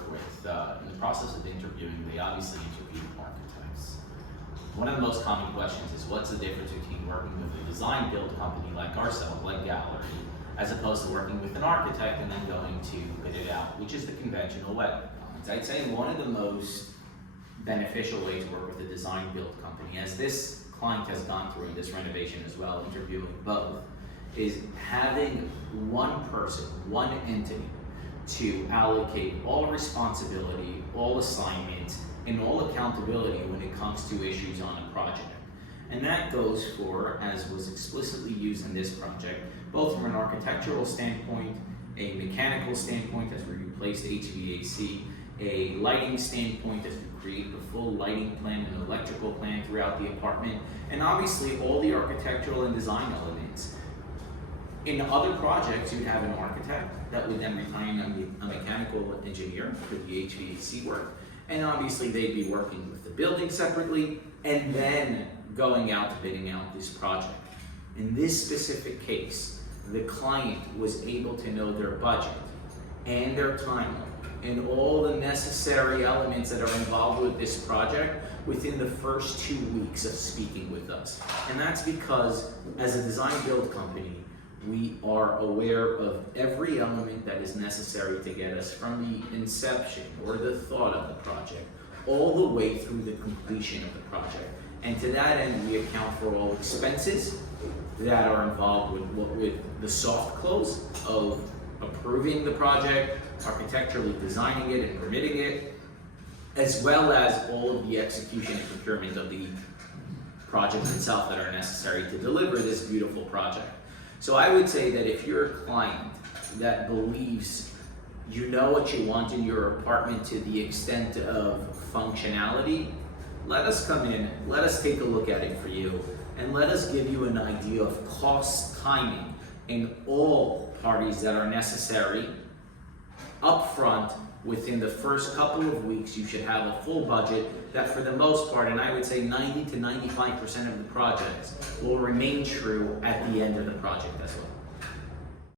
work with, in the process of interviewing, they obviously interview architects. One of the most common questions is, what's the difference between working with a design build company like ourselves, like Gallery, as opposed to working with an architect and then going to bid it out, which is the conventional way. I'd say one of the most beneficial ways to work with a design build company, as this client has gone through this renovation as well, interviewing both, is having one person, one entity to allocate all responsibility, all assignments, and all accountability when it comes to issues on a project. And that goes for, as was explicitly used in this project, both from an architectural standpoint, a mechanical standpoint as we replaced HVAC, a lighting standpoint as we create the full lighting plan and electrical plan throughout the apartment, and obviously all the architectural and design elements. In other projects, you'd have an architect that would then retain a mechanical engineer for the HVAC work, and obviously they'd be working with the building separately and then going out to bidding out this project. In this specific case, the client was able to know their budget and their timeline and all the necessary elements that are involved with this project within the first 2 weeks of speaking with us. And that's because, as a design build company, we are aware of every element that is necessary to get us from the inception or the thought of the project all the way through the completion of the project. And to that end, we account for all expenses that are involved with the soft close of approving the project, architecturally designing it and permitting it, as well as all of the execution and procurement of the project itself that are necessary to deliver this beautiful project. So I would say that if you're a client that believes you know what you want in your apartment to the extent of functionality, let us come in, let us take a look at it for you, and let us give you an idea of cost, timing, and all parties that are necessary upfront. Within the first couple of weeks, you should have a full budget that, for the most part, and I would say 90 to 95% of the projects will remain true at the end of the project as well.